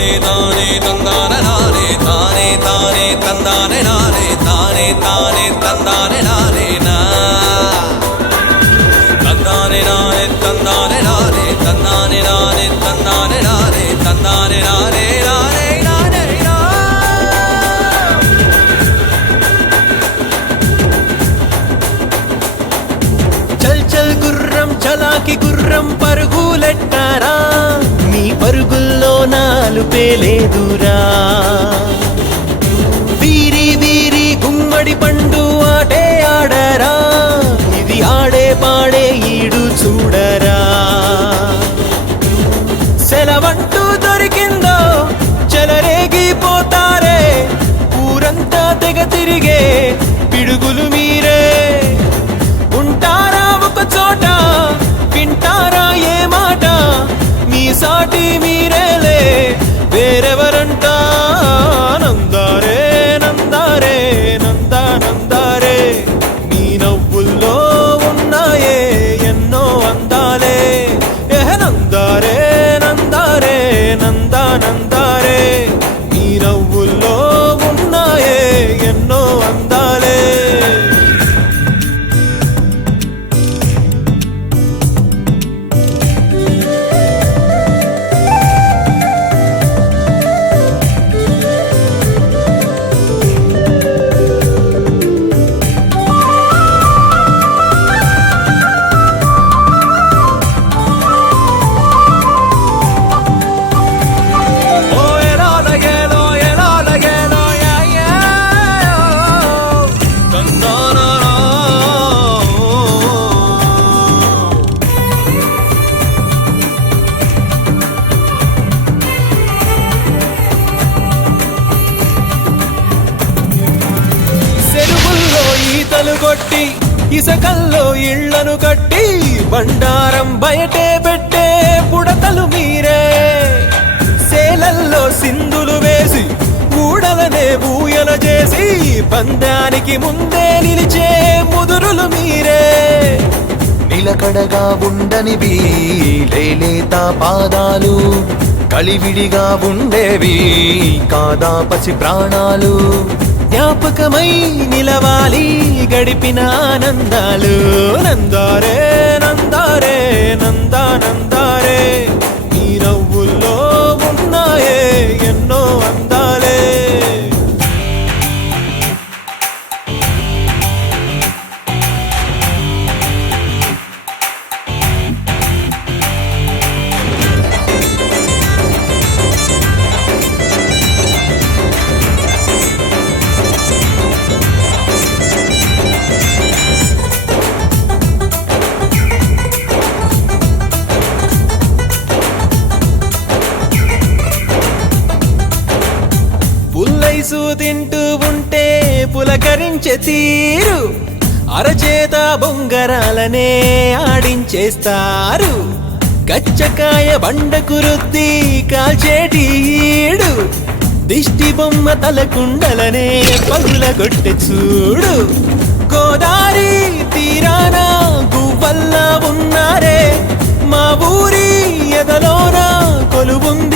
తానే తానే తందాన నానే తానే తానే తందానే నానే తానే తానే తందానే నానే నా తందానే నానే తందానే నానే తందానే నానే తందానే నానే తందానే నానే నానే నానే నా చల్ చల్ గుర్రం చలాకి గుర్రం పరుగులెట్టారా నీ పరుగుల్లో నాలు పేలేదురా వీరి వీరి గుమ్మడి పండు ఆటే ఆడరా ఇది ఆడే పాడే ఈడు చూడరా సెలవంటూ దొరికిందో చెలరేగిపోతారే ఊరంతా తెగ తిరిగే పిడుగులు మీరే ఉంటారా ఒక చోట వింటారా ఏ మాట మీ సాటి మీరేలే వేరెవరంట నందారే నందారే నందా నందారే నీ నవ్వుల్లో ఉన్నాయే ఎన్నో అందాలే నందారే నందారే నందా నందారే నీ నవ్వుల్లో ఉన్నాయే ఎన్నో అందాలే ఈతలు కొట్టి ఇసకల్లో ఇళ్లను కట్టి బండారం బయటే పెట్టే పుడతలు మీరే సేలల్లో సింధులు వేసి ఊడలనే ఊయల చేసి పందానికి ముందే నిలిచే ముదురులు మీరే నిలకడగా ఉండనివి లేలేత పాదాలు కలివిడిగా ఉండేవి కాదా పసి ప్రాణాలు జ్ఞాపకమై నిలవాలి గడిపిన ఆనందాలు నందారే నందారే నందా నందారే ఈ నవ్వుల్లో ఉన్నాయే ఎన్నో అందాలే పుల్లైసు తింటూ ఉంటే పులకరించే తీరు అరచేత బొంగరాలనే ఆడించేస్తారు గచ్చకాయ బండకు రుద్ది కాల్చేటి ఈడు దిష్టి బొమ్మ తలకుండలనే పగులగొట్టె చూడు గోదారి తీరాన గువ్వల్లా ఉన్నారే మా ఊరి ఎదలోన కొలువుంది